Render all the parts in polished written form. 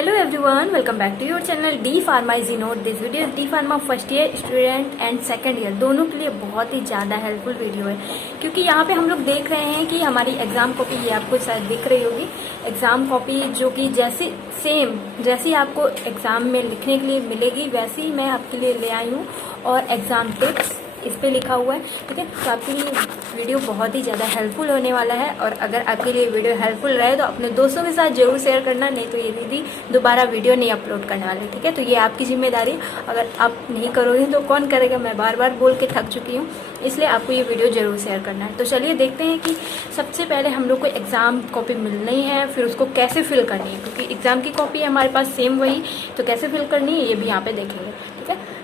Hello everyone, welcome back to your channel D Pharma Easy Note. This video is D Pharma first year student and second year दोनों के लिए बहुत ही ज़्यादा helpful video है, क्योंकि यहाँ पे हम लोग देख रहे हैं कि हमारी एग्जाम कॉपी, ये आपको शायद दिख रही होगी, एग्जाम कॉपी जो कि जैसी आपको एग्जाम में लिखने के लिए मिलेगी वैसी ही मैं आपके लिए ले आई हूँ। और एग्जाम टिप्स इस पे लिखा हुआ है, ठीक है। तो आपके लिए वीडियो बहुत ही ज़्यादा हेल्पफुल होने वाला है। और अगर आपके लिए वीडियो हेल्पफुल रहे तो अपने दोस्तों के साथ जरूर शेयर करना, नहीं तो ये दीदी दोबारा वीडियो नहीं अपलोड करने वाली, ठीक है। तो ये आपकी जिम्मेदारी, अगर आप नहीं करोगे तो कौन करेगा, मैं बार बार बोल के थक चुकी हूँ, इसलिए आपको ये वीडियो जरूर शेयर करना है। तो चलिए देखते हैं कि सबसे पहले हम लोग को एग्ज़ाम कॉपी मिलनी है, फिर उसको कैसे फिल करनी है, क्योंकि एग्ज़ाम की कॉपी है हमारे पास सेम वही, तो कैसे फिल करनी है ये भी यहाँ पे देखेंगे, ठीक है।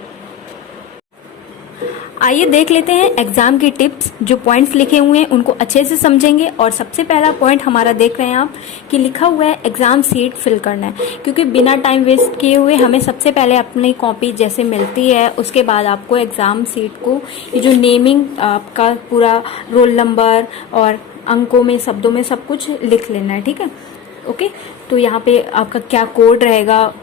आइए देख लेते हैं एग्जाम की टिप्स। जो पॉइंट्स लिखे हुए हैं उनको अच्छे से समझेंगे। और सबसे पहला पॉइंट हमारा देख रहे हैं आप कि लिखा हुआ है एग्जाम सीट फिल करना है, क्योंकि बिना टाइम वेस्ट किए हुए हमें सबसे पहले अपनी कॉपी जैसे मिलती है उसके बाद आपको एग्जाम सीट को, ये जो नेमिंग आपका पूरा रोल नंबर और अंकों में शब्दों में सब कुछ लिख लेना है, ठीक है। ओके, तो यहाँ पे आपका क्या कोड रहेगा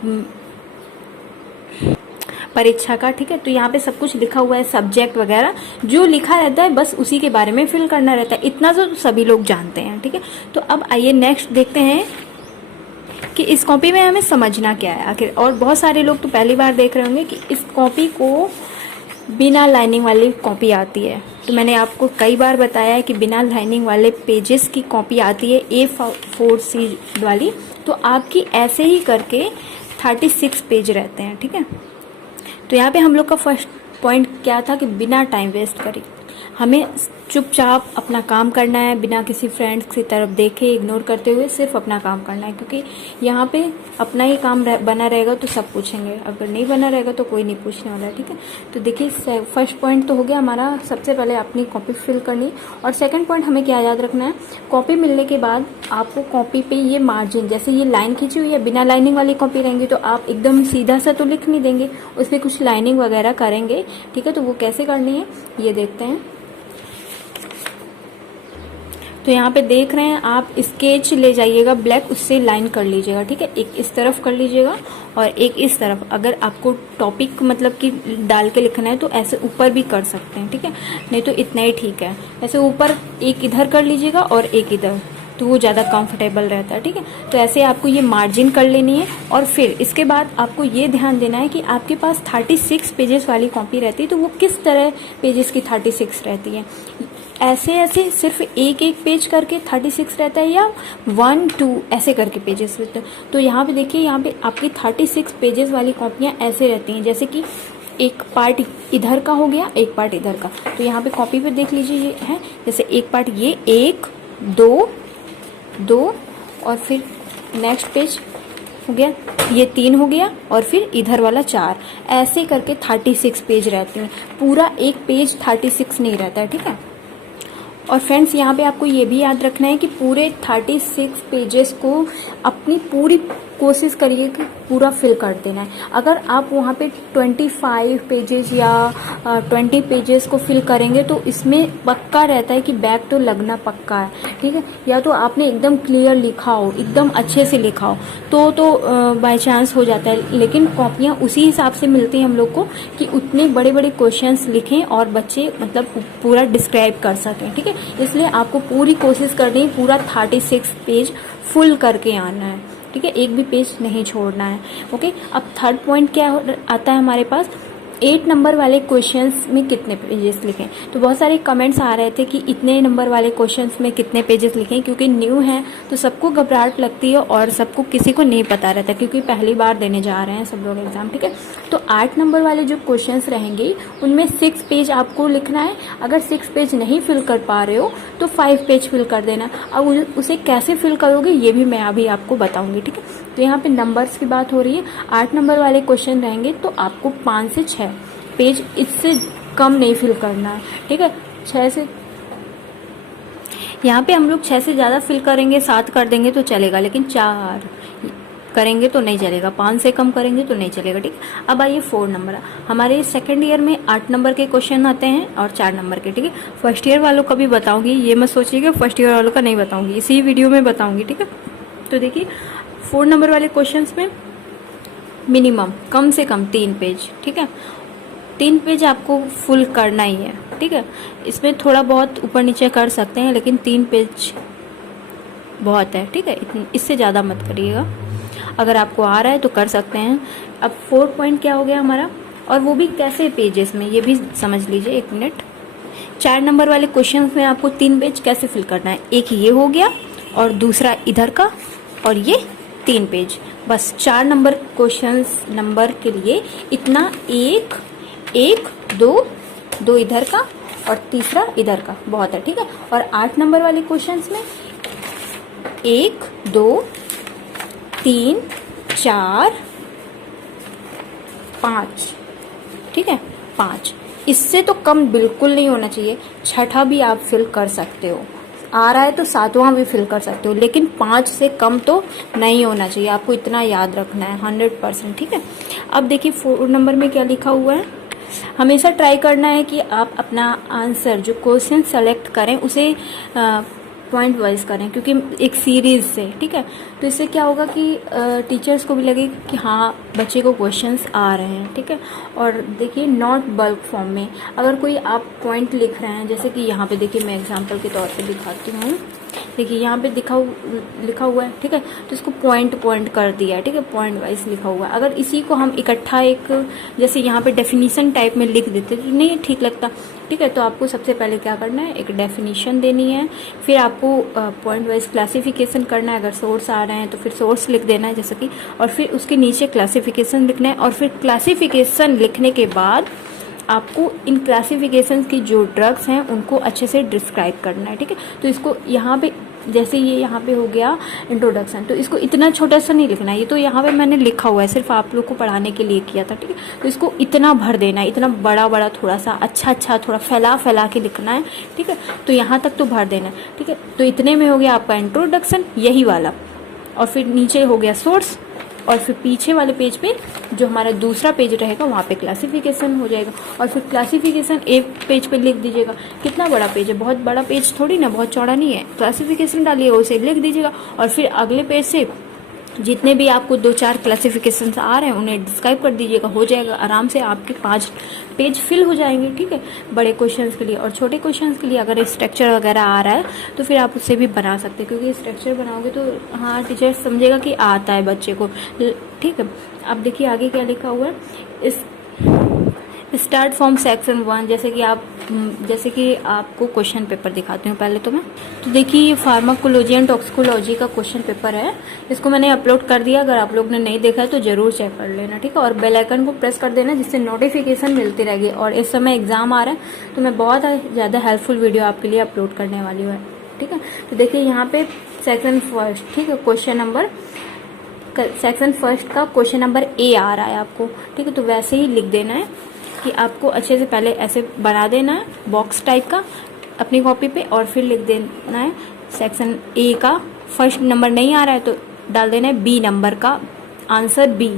परीक्षा का, ठीक है। तो यहाँ पे सब कुछ लिखा हुआ है, सब्जेक्ट वगैरह जो लिखा रहता है बस उसी के बारे में फिल करना रहता है, इतना तो सभी लोग जानते हैं, ठीक है। तो अब आइए नेक्स्ट देखते हैं कि इस कॉपी में हमें समझना क्या है आखिर। और बहुत सारे लोग तो पहली बार देख रहे होंगे कि इस कॉपी को बिना लाइनिंग वाली कॉपी आती है। तो मैंने आपको कई बार बताया है कि बिना लाइनिंग वाले पेजेस की कॉपी आती है A4 शीट वाली। तो आपकी ऐसे ही करके 36 पेज रहते हैं, ठीक है। तो यहाँ पे हम लोग का फर्स्ट पॉइंट क्या था कि बिना टाइम वेस्ट करे हमें चुपचाप अपना काम करना है, बिना किसी फ्रेंड्स की तरफ देखे इग्नोर करते हुए सिर्फ अपना काम करना है, क्योंकि यहाँ पे अपना ही काम बना रहेगा तो सब पूछेंगे, अगर नहीं बना रहेगा तो कोई नहीं पूछने वाला है, ठीक है। तो देखिए फर्स्ट पॉइंट तो हो गया हमारा, सबसे पहले अपनी कॉपी फिल करनी। और सेकंड पॉइंट हमें क्या याद रखना है, कॉपी मिलने के बाद आपको कॉपी पे ये मार्जिन, जैसे ये लाइन खींची हुई है, बिना लाइनिंग वाली कॉपी रहेंगी तो आप एकदम सीधा सा तो लिख नहीं देंगे, उस पर कुछ लाइनिंग वगैरह करेंगे, ठीक है। तो वो कैसे करनी है ये देखते हैं। तो यहाँ पे देख रहे हैं आप स्केच ले जाइएगा ब्लैक, उससे लाइन कर लीजिएगा, ठीक है। एक इस तरफ कर लीजिएगा और एक इस तरफ। अगर आपको टॉपिक मतलब कि डाल के लिखना है तो ऐसे ऊपर भी कर सकते हैं, ठीक है, नहीं तो इतना ही ठीक है। ऐसे ऊपर एक इधर कर लीजिएगा और एक इधर, तो वो ज़्यादा कंफर्टेबल रहता है, ठीक है। तो ऐसे आपको ये मार्जिन कर लेनी है। और फिर इसके बाद आपको ये ध्यान देना है कि आपके पास 36 पेजेस वाली कॉपी रहती है, तो वो किस तरह पेजेस की 36 रहती है। ऐसे सिर्फ एक एक पेज करके 36 रहता है, या 1 2 ऐसे करके पेजेस रहते हैं। तो यहाँ पे देखिए, यहाँ पे आपकी 36 पेजेस वाली कॉपियाँ ऐसे रहती हैं, जैसे कि एक पार्ट इधर का हो गया, एक पार्ट इधर का। तो यहाँ पे कॉपी पे देख लीजिए ये है, जैसे एक पार्ट ये 1 2 और फिर नेक्स्ट पेज हो गया ये 3 हो गया, और फिर इधर वाला 4, ऐसे करके 36 पेज रहते हैं। पूरा एक पेज 36 नहीं रहता है, ठीक है। और फ्रेंड्स यहाँ पे आपको ये भी याद रखना है कि पूरे 36 पेजेस को अपनी पूरी कोशिश करिए कि पूरा फिल कर देना है। अगर आप वहाँ पे 25 पेजेस या 20 पेजेस को फिल करेंगे तो इसमें पक्का रहता है कि बैक तो लगना पक्का है, ठीक है। या तो आपने एकदम क्लियर लिखा हो, एकदम अच्छे से लिखा हो, तो बाय चांस हो जाता है। लेकिन कॉपियाँ उसी हिसाब से मिलती हैं हम लोग को कि उतने बड़े बड़े क्वेश्चंस लिखें और बच्चे मतलब पूरा डिस्क्राइब कर सकें, ठीक है। इसलिए आपको पूरी कोशिश करनी है, पूरा 36 पेज फुल करके आना है, ठीक है, एक भी पेज नहीं छोड़ना है। ओके, अब थर्ड पॉइंट क्या आता है हमारे पास, 8 नंबर वाले क्वेश्चंस में कितने पेजेस लिखें। तो बहुत सारे कमेंट्स आ रहे थे कि इतने नंबर वाले क्वेश्चंस में कितने पेजेस लिखें, क्योंकि न्यू है तो सबको घबराहट लगती है और सबको किसी को नहीं पता रहता, क्योंकि पहली बार देने जा रहे हैं सब लोग एग्जाम, ठीक है। तो 8 नंबर वाले जो क्वेश्चंस रहेंगे उनमें 6 पेज आपको लिखना है। अगर 6 पेज नहीं फिल कर पा रहे हो तो 5 पेज फिल कर देना। अब उसे कैसे फिल करोगे ये भी मैं अभी आपको बताऊंगी, ठीक है। तो यहाँ पे नंबर्स की बात हो रही है, 8 नंबर वाले क्वेश्चन रहेंगे तो आपको 5 से 6 पेज, इससे कम नहीं फिल करना है, ठीक है। 6 से यहाँ पे हम लोग 6 से ज़्यादा फिल करेंगे, 7 कर देंगे तो चलेगा, लेकिन 4 करेंगे तो नहीं चलेगा, 5 से कम करेंगे तो नहीं चलेगा, ठीक। अब आइए 4 नंबर, हमारे सेकंड ईयर में 8 नंबर के क्वेश्चन आते हैं और 4 नंबर के, ठीक है। फर्स्ट ईयर वालों का भी बताऊंगी, ये मत सोचिएगा फर्स्ट ईयर वालों का नहीं बताऊंगी, इसी वीडियो में बताऊंगी, ठीक है। तो देखिए 4 नंबर वाले क्वेश्चंस में मिनिमम कम से कम 3 पेज, ठीक है, 3 पेज आपको फुल करना ही है, ठीक है। इसमें थोड़ा बहुत ऊपर नीचे कर सकते हैं, लेकिन 3 पेज बहुत है, ठीक है, इससे ज़्यादा मत करिएगा। अगर आपको आ रहा है तो कर सकते हैं। अब 4 पॉइंट क्या हो गया हमारा, और वो भी कैसे पेजेस में, ये भी समझ लीजिए 1 मिनट। 4 नंबर वाले क्वेश्चन में आपको 3 पेज कैसे फिल करना है, एक ये हो गया और दूसरा इधर का, और ये 3 पेज, बस 4 नंबर क्वेश्चन नंबर के लिए इतना, एक एक दो, दो इधर का और तीसरा इधर का, बहुत है, ठीक है। और 8 नंबर वाले क्वेश्चंस में 1 2 3 4 5, ठीक है, 5, इससे तो कम बिल्कुल नहीं होना चाहिए। छठा भी आप फिल कर सकते हो, आ रहा है तो 7वां भी फिल कर सकते हो, लेकिन 5 से कम तो नहीं होना चाहिए, आपको इतना याद रखना है 100%, ठीक है। अब देखिए 4 नंबर में क्या लिखा हुआ है, हमेशा ट्राई करना है कि आप अपना आंसर जो क्वेश्चन सेलेक्ट करें उसे पॉइंट वाइज करें, क्योंकि एक सीरीज से, ठीक है, तो इससे क्या होगा कि टीचर्स को भी लगे कि हाँ बच्चे को क्वेश्चंस आ रहे हैं, ठीक है। और देखिए नॉट बल्क फॉर्म में अगर कोई आप पॉइंट लिख रहे हैं, जैसे कि यहाँ पे देखिए मैं एग्जांपल के तौर पे दिखाती हूँ, देखिए यहाँ पे लिखा हुआ है, ठीक है, तो इसको पॉइंट कर दिया है, ठीक है, पॉइंट वाइज लिखा हुआ है। अगर इसी को हम इकट्ठा एक जैसे यहाँ पे डेफिनेशन टाइप में लिख देते तो नहीं ठीक लगता, ठीक है। तो आपको सबसे पहले क्या करना है, एक डेफिनेशन देनी है, फिर आपको पॉइंट वाइज क्लासिफिकेशन करना है, अगर सोर्स आ रहे हैं तो फिर सोर्स लिख देना है जैसे कि, और फिर उसके नीचे क्लासिफिकेशन लिखना है, और फिर क्लासिफिकेशन लिखने के बाद आपको इन क्लासिफिकेशन की जो ड्रग्स हैं उनको अच्छे से डिस्क्राइब करना है, ठीक है। तो इसको यहाँ पे जैसे ये यहाँ पे हो गया इंट्रोडक्शन, तो इसको इतना छोटा सा नहीं लिखना है, ये तो यहाँ पे मैंने लिखा हुआ है, सिर्फ आप लोग को पढ़ाने के लिए किया था, ठीक है। तो इसको इतना भर देना है, इतना बड़ा बड़ा थोड़ा सा अच्छा थोड़ा फैला के लिखना है, ठीक है। तो यहाँ तक तो भर देना है, ठीक है। तो इतने में हो गया आपका इंट्रोडक्शन यही वाला, और फिर नीचे हो गया सोर्स, और फिर पीछे वाले पेज पे जो हमारा दूसरा पेज रहेगा वहाँ पे क्लासिफिकेशन हो जाएगा, और फिर क्लासिफिकेशन एक पेज पे लिख दीजिएगा। कितना बड़ा पेज है, बहुत बड़ा पेज थोड़ी ना, बहुत चौड़ा नहीं है, क्लासिफिकेशन डालिएगा उसे लिख दीजिएगा, और फिर अगले पेज से जितने भी आपको 2-4 क्लासिफिकेशन आ रहे हैं उन्हें डिस्क्राइब कर दीजिएगा, हो जाएगा आराम से, आपके 5 पेज फिल हो जाएंगे, ठीक है, बड़े क्वेश्चंस के लिए। और छोटे क्वेश्चंस के लिए अगर स्ट्रक्चर वगैरह आ रहा है तो फिर आप उससे भी बना सकते हैं, क्योंकि स्ट्रक्चर बनाओगे तो हाँ टीचर समझेगा कि आता है बच्चे को, ठीक है। अब देखिए आगे क्या लिखा हुआ है, इस स्टार्ट फ्रॉम सेक्शन 1, जैसे कि आपको क्वेश्चन पेपर दिखाती हूँ पहले तो मैं, तो देखिए ये फार्माकोलॉजी एंड टॉक्सिकोलॉजी का क्वेश्चन पेपर है, इसको मैंने अपलोड कर दिया, अगर आप लोग ने नहीं देखा है तो जरूर चेक कर लेना, ठीक है। और बेल आइकन को प्रेस कर देना जिससे नोटिफिकेशन मिलती रहेगी, और इस समय एग्जाम आ रहा है तो मैं बहुत ज़्यादा हेल्पफुल वीडियो आपके लिए अपलोड करने वाली हूँ, ठीक है। तो देखिए यहाँ पे सेक्शन फर्स्ट, ठीक है, सेक्शन फर्स्ट का क्वेश्चन नंबर ए आ रहा है आपको, ठीक है। तो वैसे ही लिख देना है कि आपको अच्छे से पहले ऐसे बना देना है बॉक्स टाइप का अपनी कॉपी पे, और फिर लिख देना है सेक्शन ए का फर्स्ट नंबर नहीं आ रहा है तो डाल देना है बी नंबर का आंसर बी,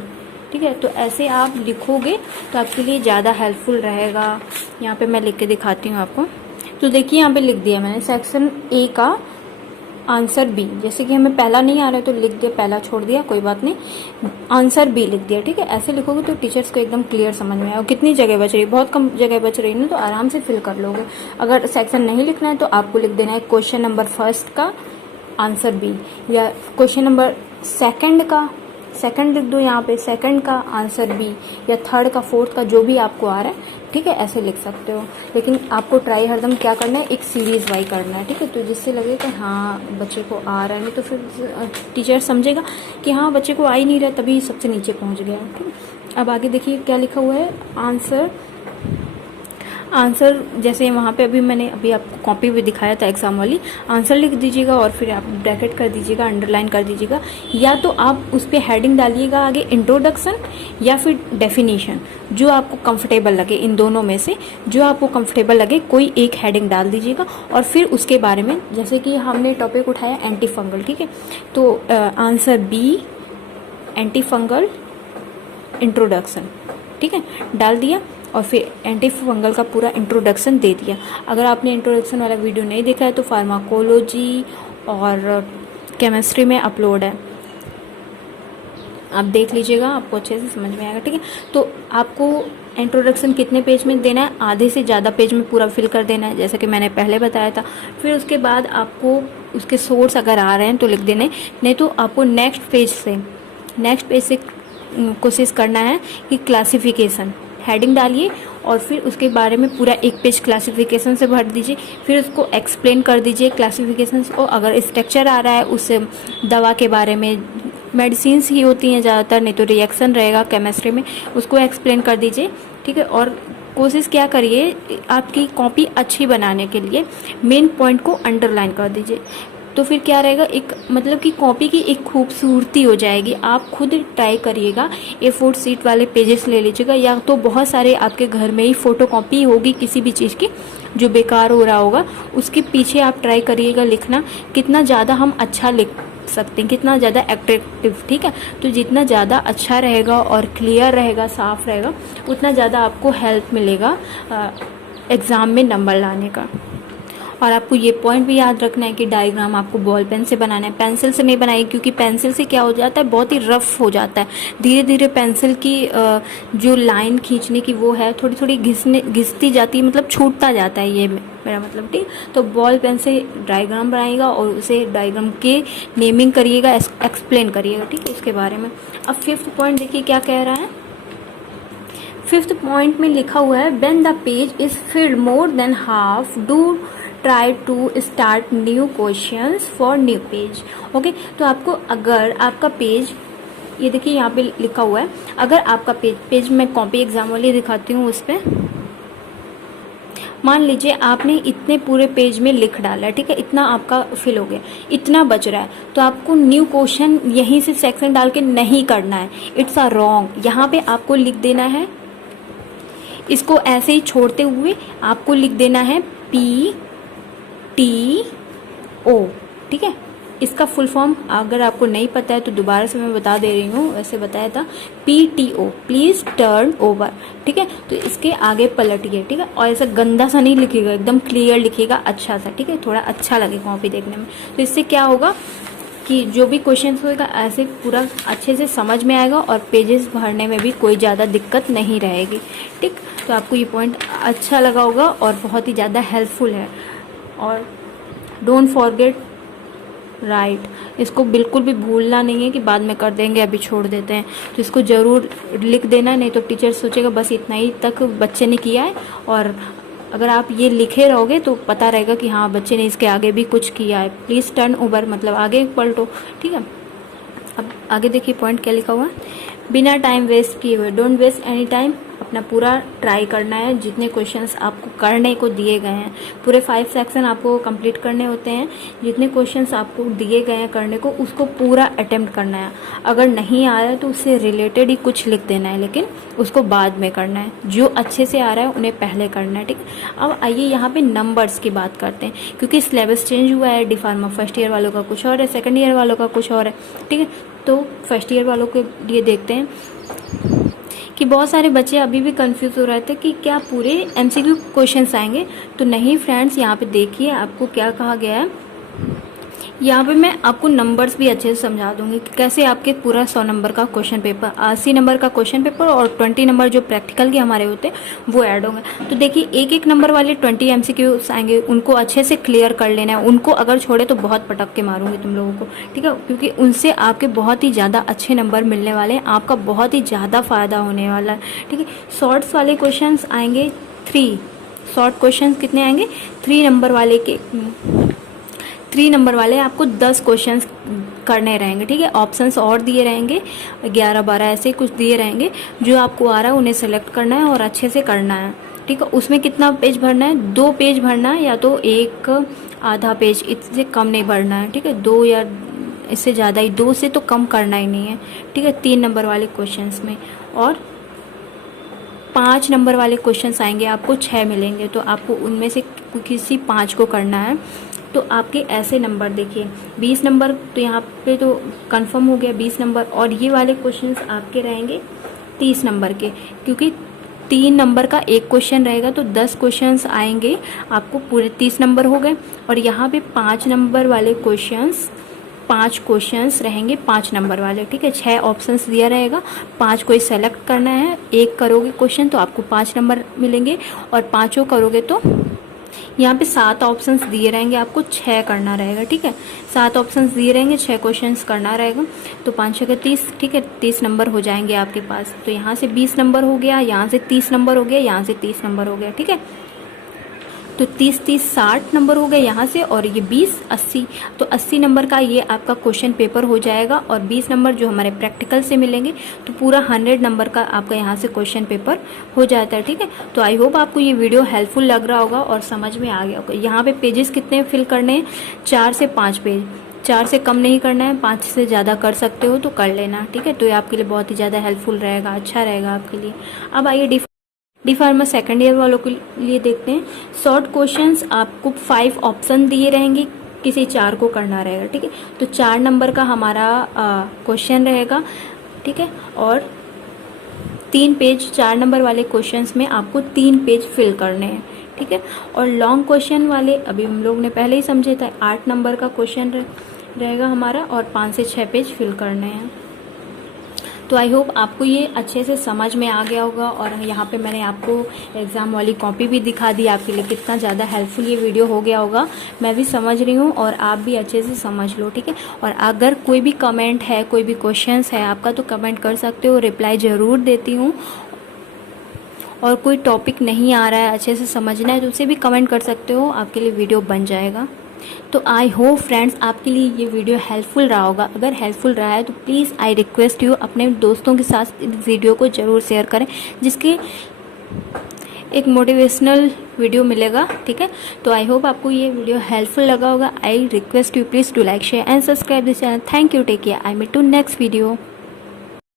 ठीक है। तो ऐसे आप लिखोगे तो आपके लिए ज़्यादा हेल्पफुल रहेगा। यहाँ पे मैं लिख के दिखाती हूँ आपको, तो देखिए यहाँ पे लिख दिया मैंने सेक्शन ए का आंसर बी, जैसे कि हमें पहला नहीं आ रहा है तो लिख दिया, पहला छोड़ दिया कोई बात नहीं, आंसर बी लिख दिया, ठीक है। ऐसे लिखोगे तो टीचर्स को एकदम क्लियर समझ में आएगा। कितनी जगह बच रही है, बहुत कम जगह बच रही है ना, तो आराम से फिल कर लोगे। अगर सेक्शन नहीं लिखना है तो आपको लिख देना है क्वेश्चन नंबर फर्स्ट का आंसर बी, या क्वेश्चन नंबर सेकंड लिख दो यहाँ पे, सेकंड का आंसर बी, या थर्ड का, फोर्थ का, जो भी आपको आ रहा है, ठीक है, ऐसे लिख सकते हो। लेकिन आपको ट्राई हरदम क्या करना है, एक सीरीज वाई करना है, ठीक है। तो जिससे लगे कि हाँ बच्चे को आ रहा है, नहीं तो फिर टीचर समझेगा कि हाँ बच्चे को आ ही नहीं रहा, तभी सबसे नीचे पहुंच गया, ठीक है। अब आगे देखिए क्या लिखा हुआ है, आंसर जैसे वहाँ पे मैंने आपको कॉपी भी दिखाया था एग्जाम वाली, आंसर लिख दीजिएगा और फिर आप ब्रैकेट कर दीजिएगा, अंडरलाइन कर दीजिएगा, या तो आप उस पर हेडिंग डालिएगा आगे इंट्रोडक्शन या फिर डेफिनेशन, जो आपको कंफर्टेबल लगे, इन दोनों में से जो आपको कंफर्टेबल लगे कोई एक हेडिंग डाल दीजिएगा, और फिर उसके बारे में, जैसे कि हमने टॉपिक उठाया एंटी फंगल, ठीक है, तो answer b anti fungal introduction, ठीक है, डाल दिया, और फिर एंटी फंगल का पूरा इंट्रोडक्शन दे दिया। अगर आपने इंट्रोडक्शन वाला वीडियो नहीं देखा है तो फार्माकोलॉजी और केमिस्ट्री में अपलोड है, आप देख लीजिएगा, आपको अच्छे से समझ में आएगा, ठीक है। तो आपको इंट्रोडक्शन कितने पेज में देना है, आधे से ज़्यादा पेज में पूरा फिल कर देना है, जैसे कि मैंने पहले बताया था। फिर उसके बाद आपको उसके सोर्स अगर आ रहे हैं तो लिख देने, नहीं तो आपको नेक्स्ट पेज से कोशिश करना है कि क्लासिफिकेशन हेडिंग डालिए और फिर उसके बारे में पूरा एक पेज क्लासिफिकेशन से भर दीजिए। फिर उसको एक्सप्लेन कर दीजिए क्लासिफिकेशन को। अगर स्ट्रक्चर आ रहा है उस दवा के बारे में, मेडिसिन्स ही होती हैं ज़्यादातर, नहीं तो रिएक्शन रहेगा केमिस्ट्री में, उसको एक्सप्लेन कर दीजिए, ठीक है। और कोशिश क्या करिए, आपकी कॉपी अच्छी बनाने के लिए मेन पॉइंट को अंडरलाइन कर दीजिए। तो फिर क्या रहेगा, एक मतलब कि कॉपी की एक खूबसूरती हो जाएगी। आप खुद ट्राई करिएगा, A4 शीट वाले पेजेस ले लीजिएगा, या तो बहुत सारे आपके घर में ही फ़ोटो कॉपी होगी किसी भी चीज़ की जो बेकार हो रहा होगा, उसके पीछे आप ट्राई करिएगा लिखना, कितना ज़्यादा हम अच्छा लिख सकते हैं, कितना ज़्यादा एट्रैक्टिव, ठीक है। तो जितना ज़्यादा अच्छा रहेगा और क्लियर रहेगा, साफ रहेगा, उतना ज़्यादा आपको हेल्प मिलेगा एग्ज़ाम में नंबर लाने का। और आपको ये पॉइंट भी याद रखना है कि डायग्राम आपको बॉल पेन से बनाना है, पेंसिल से नहीं बनाइए, क्योंकि पेंसिल से क्या हो जाता है, बहुत ही रफ हो जाता है। धीरे धीरे पेंसिल की जो लाइन खींचने की वो है, थोड़ी थोड़ी घिसती जाती है, मतलब छूटता जाता है, ये मेरा मतलब, ठीक। तो बॉल पेन से डायग्राम बनाइएगा और उसे डायग्राम के नेमिंग करिएगा, एक्सप्लेन करिएगा, ठीक है, उसके बारे में। अब 5th पॉइंट देखिए क्या कह रहा है। 5th पॉइंट में लिखा हुआ है, when the page is filled more than half, do try to start new questions for new page. Okay, तो आपको अगर आपका पेज, ये देखिए यहाँ पे लिखा हुआ है, अगर आपका पेज मैं कॉपी एग्जाम वाली दिखाती हूँ, उस पर मान लीजिए आपने इतने पूरे पेज में लिख डाला, ठीक है, इतना आपका फिल हो गया, इतना बच रहा है, तो आपको न्यू क्वेश्चन यहीं से सेक्शन डाल के नहीं करना है, इट्स अ रॉन्ग। यहाँ पे आपको लिख देना है, इसको ऐसे ही छोड़ते हुए आपको लिख देना है PTO, ठीक है। इसका फुल फॉर्म अगर आपको नहीं पता है तो दोबारा से मैं बता दे रही हूँ, वैसे बताया था, PTO, प्लीज टर्न ओवर, ठीक है। तो इसके आगे पलटिए, ठीक है, और ऐसा गंदा सा नहीं लिखिएगा, एकदम क्लियर लिखिएगा, अच्छा सा, ठीक है, थोड़ा अच्छा लगे कॉपी देखने में। तो इससे क्या होगा कि जो भी क्वेश्चन होगा ऐसे पूरा अच्छे से समझ में आएगा और पेजेस भरने में भी कोई ज़्यादा दिक्कत नहीं रहेगी, ठीक। तो आपको ये पॉइंट अच्छा लगा होगा और बहुत ही ज़्यादा हेल्पफुल है। और डोंट फॉरगेट राइट, इसको बिल्कुल भी भूलना नहीं है कि बाद में कर देंगे, अभी छोड़ देते हैं, तो इसको ज़रूर लिख देना, नहीं तो टीचर सोचेगा बस इतना ही तक बच्चे ने किया है। और अगर आप ये लिखे रहोगे तो पता रहेगा कि हाँ बच्चे ने इसके आगे भी कुछ किया है। प्लीज़ टर्न ओवर मतलब आगे पलटो, ठीक है। अब आगे देखिए पॉइंट क्या लिखा हुआ है, बिना टाइम वेस्ट किए हुए, डोंट वेस्ट एनी टाइम, अपना पूरा ट्राई करना है। जितने क्वेश्चंस आपको करने को दिए गए हैं, पूरे 5 सेक्शन आपको कंप्लीट करने होते हैं, जितने क्वेश्चंस आपको दिए गए हैं करने को, उसको पूरा अटेम्प्ट करना है। अगर नहीं आ रहा है तो उससे रिलेटेड ही कुछ लिख देना है, लेकिन उसको बाद में करना है। जो अच्छे से आ रहा है उन्हें पहले करना है, ठीक है। अब आइए यहाँ पे नंबर्स की बात करते हैं, क्योंकि सिलेबस चेंज हुआ है, डी फार्मा फर्स्ट ईयर वालों का कुछ और है, सेकेंड ईयर वालों का कुछ और है, ठीक है। तो फर्स्ट ईयर वालों के लिए देखते हैं कि बहुत सारे बच्चे अभी भी कंफ्यूज हो रहे थे कि क्या पूरे MCQ क्वेश्चंस आएंगे। तो नहीं फ्रेंड्स, यहाँ पे देखिए आपको क्या कहा गया है। यहाँ पे मैं आपको नंबर्स भी अच्छे से समझा दूंगी कि कैसे आपके पूरा 100 नंबर का क्वेश्चन पेपर, 80 नंबर का क्वेश्चन पेपर और 20 नंबर जो प्रैक्टिकल के हमारे होते हैं वो ऐड होंगे। तो देखिए एक एक नंबर वाले 20 MCQ आएंगे, उनको अच्छे से क्लियर कर लेना है। उनको अगर छोड़े तो बहुत पटक के मारूंगी तुम लोगों को, ठीक है, क्योंकि उनसे आपके बहुत ही ज़्यादा अच्छे नंबर मिलने वाले हैं, आपका बहुत ही ज़्यादा फ़ायदा होने वाला है, ठीक है। शॉर्ट्स वाले क्वेश्चन आएंगे 3, शॉर्ट क्वेश्चन कितने आएंगे 3 नंबर वाले के, 3 नंबर वाले आपको 10 क्वेश्चंस करने रहेंगे, ठीक है। ऑप्शंस और दिए रहेंगे 11-12 ऐसे कुछ दिए रहेंगे, जो आपको आ रहा है उन्हें सेलेक्ट करना है और अच्छे से करना है, ठीक है। उसमें कितना पेज भरना है, 2 पेज भरना है, या तो एक आधा पेज, इससे कम नहीं भरना है, ठीक है। 2 या इससे ज़्यादा ही, 2 से तो कम करना ही नहीं है, ठीक है, 3 नंबर वाले क्वेश्चंस में। और 5 नंबर वाले क्वेश्चंस आएंगे, आपको 6 मिलेंगे, तो आपको उनमें से किसी 5 को करना है। तो आपके ऐसे नंबर देखिए 20 नंबर, तो यहाँ पे तो कंफर्म हो गया 20 नंबर, और ये वाले क्वेश्चंस आपके रहेंगे 30 नंबर के, क्योंकि 3 नंबर का एक क्वेश्चन रहेगा, तो 10 क्वेश्चंस आएंगे, आपको पूरे 30 नंबर हो गए। और यहाँ पे 5 नंबर वाले क्वेश्चंस 5 क्वेश्चंस रहेंगे 5 नंबर वाले, ठीक है। 6 ऑप्शंस दिया रहेगा, 5 कोई सेलेक्ट करना है, एक करोगे क्वेश्चन तो आपको 5 नंबर मिलेंगे, और 5 करोगे तो यहाँ पे 7 ऑप्शंस दिए रहेंगे, आपको 6 करना रहेगा, ठीक है। 7 ऑप्शंस दिए रहेंगे, 6 क्वेश्चंस करना रहेगा, तो 5 6 30, ठीक है। 30 नंबर हो जाएंगे आपके पास। तो यहाँ से 20 नंबर हो गया, यहाँ से 30 नंबर हो गया, यहाँ से 30 नंबर हो गया, ठीक है। तो 30 30 60 नंबर हो गए यहाँ से, और ये 20 80, तो 80 नंबर का ये आपका क्वेश्चन पेपर हो जाएगा, और 20 नंबर जो हमारे प्रैक्टिकल से मिलेंगे, तो पूरा 100 नंबर का आपका यहाँ से क्वेश्चन पेपर हो जाता है, ठीक है। तो आई होप आपको ये वीडियो हेल्पफुल लग रहा होगा और समझ में आ गया होगा। यहाँ पे पेजेस कितने फिल करने हैं, 4 से 5 पेज, 4 से कम नहीं करना है, 5 से ज़्यादा कर सकते हो तो कर लेना, ठीक है। तो ये आपके लिए बहुत ही ज़्यादा हेल्पफुल रहेगा, अच्छा रहेगा आपके लिए। अब आइए डी फार्मा सेकेंड ईयर वालों के लिए देखते हैं। शॉर्ट क्वेश्चंस आपको 5 ऑप्शन दिए रहेंगे, किसी 4 को करना रहेगा, ठीक है। तो 4 नंबर का हमारा क्वेश्चन रहेगा, ठीक है। और 3 पेज 4 नंबर वाले क्वेश्चंस में आपको 3 पेज फिल करने हैं, ठीक है। और लॉन्ग क्वेश्चन वाले अभी हम लोग ने पहले ही समझे था, 8 नंबर का क्वेश्चन रहेगा हमारा, और 5 से 6 पेज फिल करने हैं। तो आई होप आपको ये अच्छे से समझ में आ गया होगा, और यहाँ पे मैंने आपको एग्ज़ाम वाली कॉपी भी दिखा दी, आपके लिए कितना ज़्यादा हेल्पफुल ये वीडियो हो गया होगा, मैं भी समझ रही हूँ, और आप भी अच्छे से समझ लो, ठीक है। और अगर कोई भी कमेंट है, कोई भी क्वेश्चंस है आपका, तो कमेंट कर सकते हो, रिप्लाई ज़रूर देती हूँ। और कोई टॉपिक नहीं आ रहा है, अच्छे से समझना है, तो उसे भी कमेंट कर सकते हो, आपके लिए वीडियो बन जाएगा। तो आई होप फ्रेंड्स आपके लिए ये वीडियो हेल्पफुल रहा होगा। अगर हेल्पफुल रहा है तो प्लीज़ आई रिक्वेस्ट यू अपने दोस्तों के साथ इस वीडियो को ज़रूर शेयर करें, जिसके एक मोटिवेशनल वीडियो मिलेगा, ठीक है। तो आई होप आपको ये वीडियो हेल्पफुल लगा होगा। I request you please to like share and subscribe this channel. Thank you, take care, I meet to next video.